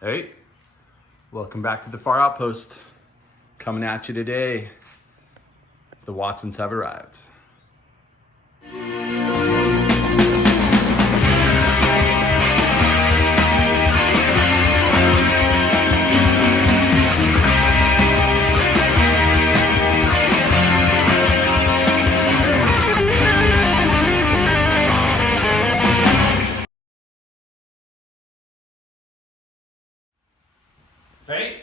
Hey, welcome back to the Far Outpost. Coming at you today. The Watsons have arrived. Hey,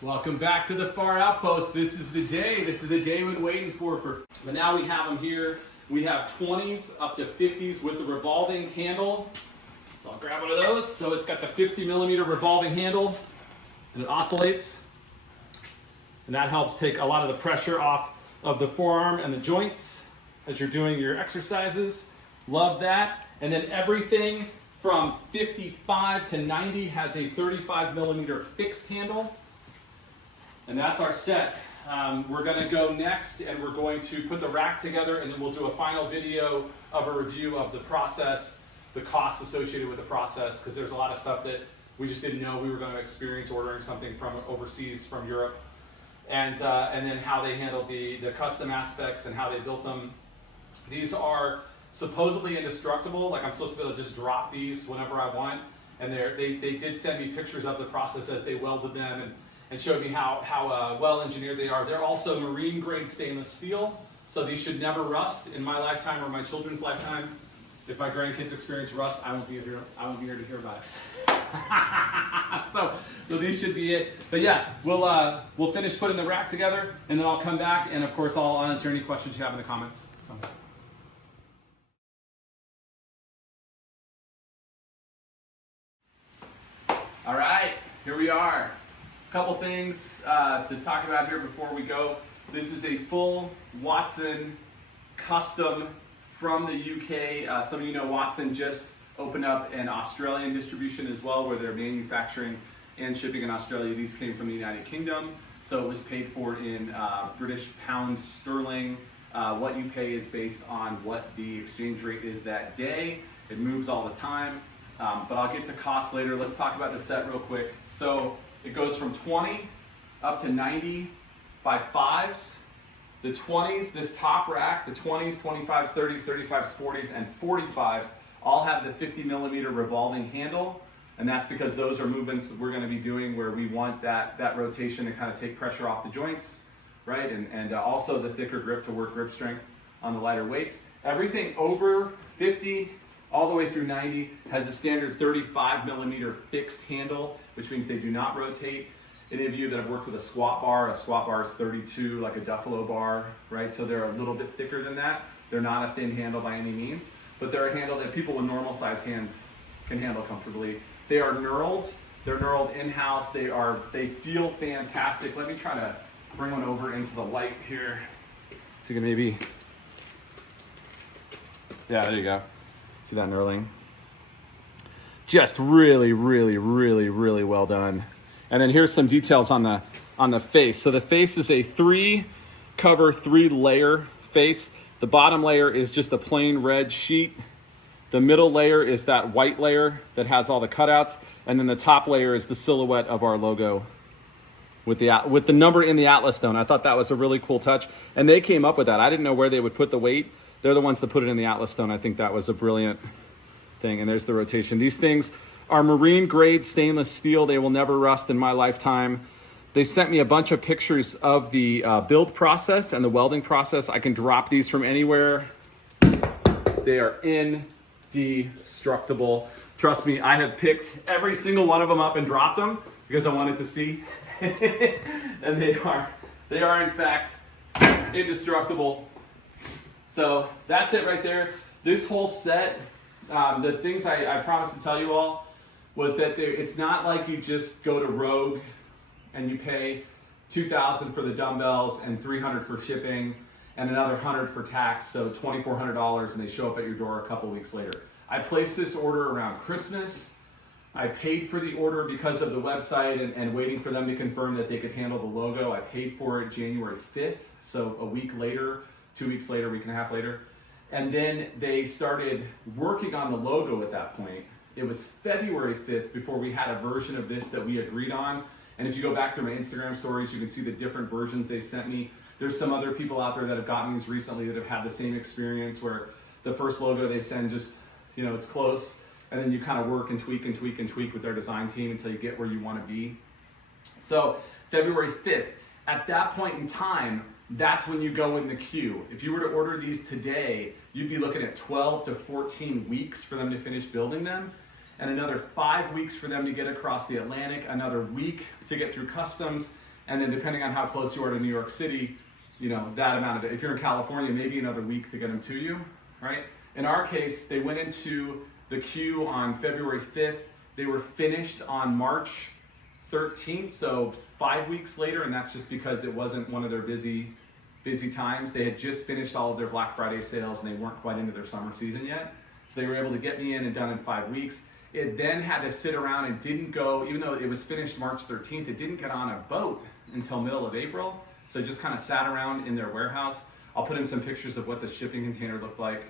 welcome back to the Far Outpost. This is the day we've been waiting for. But now we have them here. We have 20s up to 50s with the revolving handle. So I'll grab one of those. So it's got the 50 millimeter revolving handle and it oscillates. And that helps take a lot of the pressure off of the forearm and the joints as you're doing your exercises. Love that. And then everything from 55 to 90 has a 35 millimeter fixed handle. And that's our set. We're gonna go next and we're going to put the rack together and then we'll do a final video of a review of the process, the costs associated with the process, because there's a lot of stuff that we just didn't know we were gonna experience ordering something from overseas, from Europe. And then how they handled the custom aspects and how they built them. These are supposedly indestructible. Like I'm supposed to be able to just drop these whenever I want. And they did send me pictures of the process as they welded them and showed me how well engineered they are. They're also marine grade stainless steel. So these should never rust in my lifetime or my children's lifetime. If my grandkids experience rust, I won't be here to hear about it. So these should be it. But yeah, we'll finish putting the rack together and then I'll come back and of course I'll answer any questions you have in the comments. So. All right, here we are. A couple things to talk about here before we go. This is a full Watson custom from the UK. Some of you know Watson just opened up an Australian distribution as well, where they're manufacturing and shipping in Australia. These came from the United Kingdom, so it was paid for in British pound sterling. What you pay is based on what the exchange rate is that day. It moves all the time, but I'll get to cost later. Let's talk about the set real quick. So it goes from 20 up to 90 by 5s. The 20s, this top rack, the 20s, 25s, 30s, 35s, 40s, and 45s all have the 50 millimeter revolving handle. And that's because those are movements we're gonna be doing where we want that rotation to kind of take pressure off the joints, right? And also the thicker grip to work grip strength on the lighter weights. Everything over 50 all the way through 90 has a standard 35 millimeter fixed handle, which means they do not rotate. Any of you that have worked with a squat bar is 32, like a Duffalo bar, right? So they're a little bit thicker than that. They're not a thin handle by any means, but they're a handle that people with normal size hands can handle comfortably. They are knurled. They're knurled in-house. They feel fantastic. Let me try to bring one over into the light here. So you can maybe, yeah, there you go. See that knurling? Just really, really, really, really well done. And then here's some details on the face. So the face is a 3-layer face. The bottom layer is just a plain red sheet. The middle layer is that white layer that has all the cutouts. And then the top layer is the silhouette of our logo with the number in the Atlas stone. I thought that was a really cool touch. And they came up with that. I didn't know where they would put the weight. They're the ones that put it in the Atlas stone. I think that was a brilliant thing. And there's the rotation. These things are marine grade stainless steel. They will never rust in my lifetime. They sent me a bunch of pictures of the build process and the welding process. I can drop these from anywhere. They are indestructible. Trust me, I have picked every single one of them up and dropped them because I wanted to see. And they are in fact indestructible. So that's it right there. This whole set, the things I promised to tell you all was that it's not like you just go to Rogue and you pay $2,000 for the dumbbells and $300 for shipping and another $100 for tax, so $2,400, and they show up at your door a couple weeks later. I placed this order around Christmas. I paid for the order because of the website and waiting for them to confirm that they could handle the logo. I paid for it January 5th, so a week later, 2 weeks later, week and a half later. And then they started working on the logo at that point. it was February 5th before we had a version of this that we agreed on. And if you go back through my Instagram stories, you can see the different versions they sent me. There's some other people out there that have gotten these recently that have had the same experience where the first logo they send just, you know, it's close, and then you kind of work and tweak and tweak and tweak with their design team until you get where you want to be. So February 5th, at that point in time, that's when you go in the queue. If you were to order these today, you'd be looking at 12 to 14 weeks for them to finish building them, and another 5 weeks for them to get across the Atlantic, another week to get through customs, and then depending on how close you are to New York City, you know, that amount of it. If you're in California, maybe another week to get them to you, right? In our case, they went into the queue on February 5th. They were finished on March 13th, so 5 weeks later, and that's just because it wasn't one of their busy times. They had just finished all of their Black Friday sales and they weren't quite into their summer season yet. So they were able to get me in and done in 5 weeks. It then had to sit around and didn't go, even though it was finished March 13th, it didn't get on a boat until middle of April. So it just kind of sat around in their warehouse. I'll put in some pictures of what the shipping container looked like.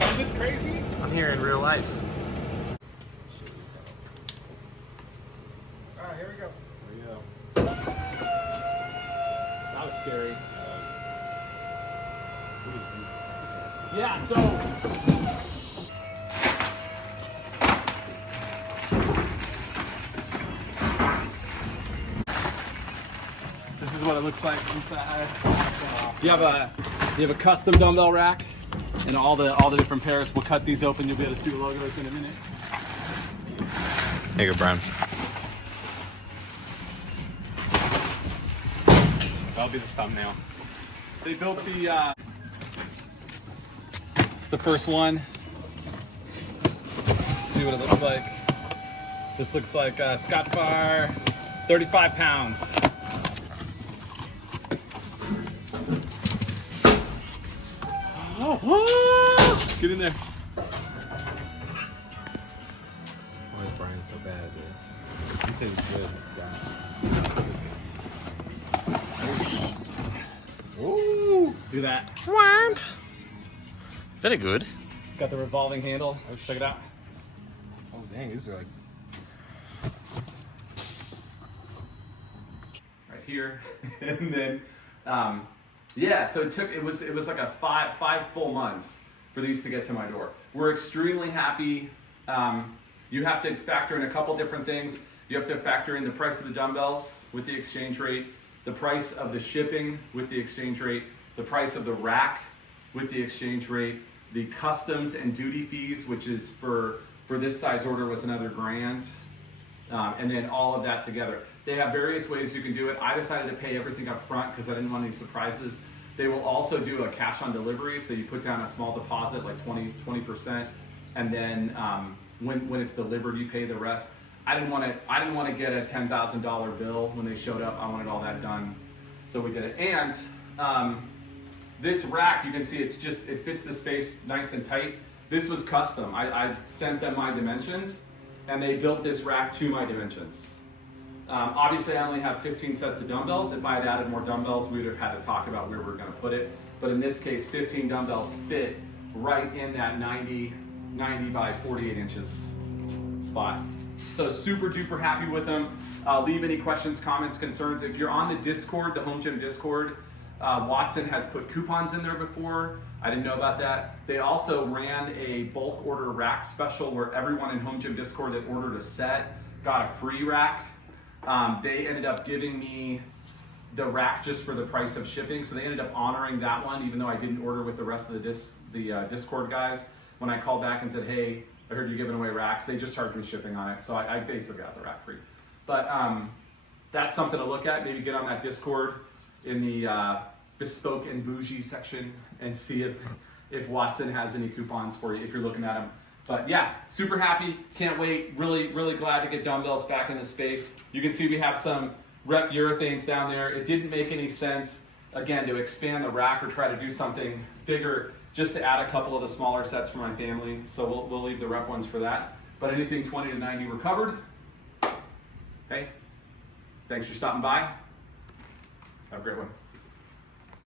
Isn't this crazy? I'm here in real life. All right, here we go. Here we go. That was scary. Yeah, so this is what it looks like inside. You have a custom dumbbell rack and all the different pairs. We'll cut these open. You'll be able to see the logos in a minute. Here you go, Brian. That'll be the thumbnail. They built the. It's the first one. Let's see what it looks like. This looks like Scott Bar, 35 pounds. Oh, get in there. Why is Brian so bad at this? He said it's good. It's got. Ooh, do that. Wamp. Very good. It's got the revolving handle. Check it out. Oh dang, this is like Right here, and then yeah. So it was like a five full months for these to get to my door. We're extremely happy. You have to factor in a couple different things. You have to factor in the price of the dumbbells with the exchange rate, the price of the shipping with the exchange rate, the price of the rack with the exchange rate, the customs and duty fees, which is for this size order was another $1,000, and then all of that together. They have various ways you can do it. I decided to pay everything up front because I didn't want any surprises. They will also do a cash on delivery, so you put down a small deposit, like 20%, and then when it's delivered, you pay the rest. I didn't want to get a $10,000 bill when they showed up. I wanted all that done, so we did it. And this rack, you can see it fits the space nice and tight. This was custom. I sent them my dimensions, and they built this rack to my dimensions. Obviously, I only have 15 sets of dumbbells. If I had added more dumbbells, we would have had to talk about where we're going to put it. But in this case, 15 dumbbells fit right in that 90 by 48 inches spot. So super duper happy with them. Leave any questions, comments, concerns. If you're on the Discord, the Home Gym Discord, Watson has put coupons in there before. I didn't know about that. They also ran a bulk order rack special where everyone in Home Gym Discord that ordered a set got a free rack. They ended up giving me the rack just for the price of shipping, so they ended up honoring that one, even though I didn't order with the rest of the Discord guys. When I called back and said, hey, I heard you giving away racks, they just charged me shipping on it, so I basically got the rack free. But that's something to look at. Maybe get on that Discord in the bespoke and bougie section and see if Watson has any coupons for you if you're looking at them. But yeah, super happy, can't wait. Really, really glad to get dumbbells back in the space. You can see we have some rep urethanes down there. It didn't make any sense, again, to expand the rack or try to do something bigger, just to add a couple of the smaller sets for my family. So we'll leave the rep ones for that. But anything 20 to 90 we're covered. Hey, thanks for stopping by. Have a great one.